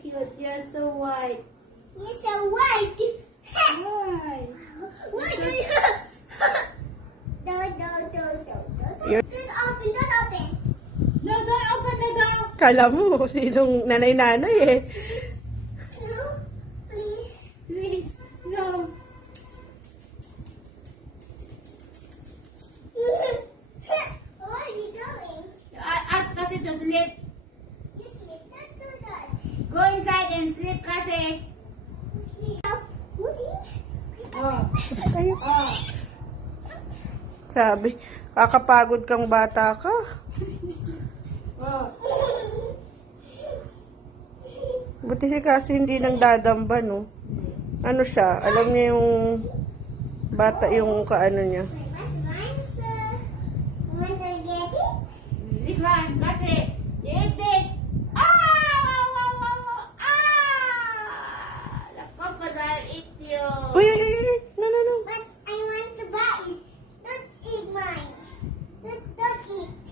cute. You're so white. You're so white. Why? What do you? Don't You're- open. Don't open. No, don't open the door. Kala mo, sinong nanay-nanay eh. No, please. Please. No. Where are you going? Ask Kasi to sleep. You sleep. Don't do that. Go inside and sleep, Kasi. Sleep. Woody. Oh. Ay, Oh. sabi, kakapagod kang bata ka. Oh. Buti si kasi hindi nang dadamba, no? Ano siya, alam niya yung bata yung kaano niya. Wait, what's mine, sir? Want to get it? This one.